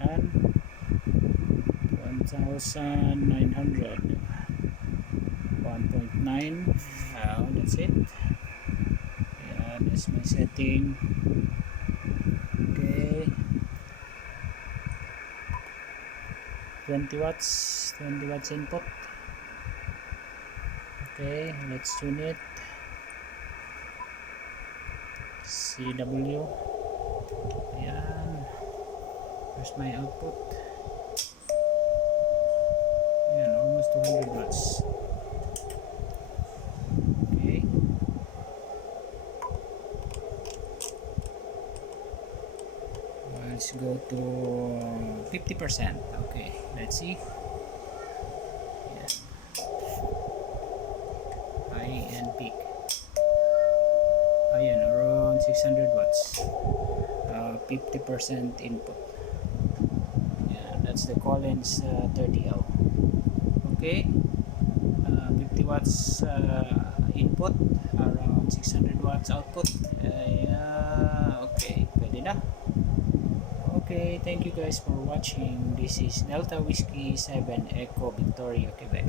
Ayan, 1,900, 1.9. That's it. Ayan, that's my setting. Okay, 20 watts input. Okay, let's tune it. CW. Ayan, here's my output. Ayan, almost 200 watts. Okay, let's go to 50%. Okay, let's see. Ayan. High and peak. Ayan, around 600 watts. 50% input. Yeah, that's the Collins 30L. Okay, 50 watts input, around 600 watts output. Yeah, okay, pwede na. Okay, thank you guys for watching. This is Delta Whiskey 7 Echo Victoria, Quebec.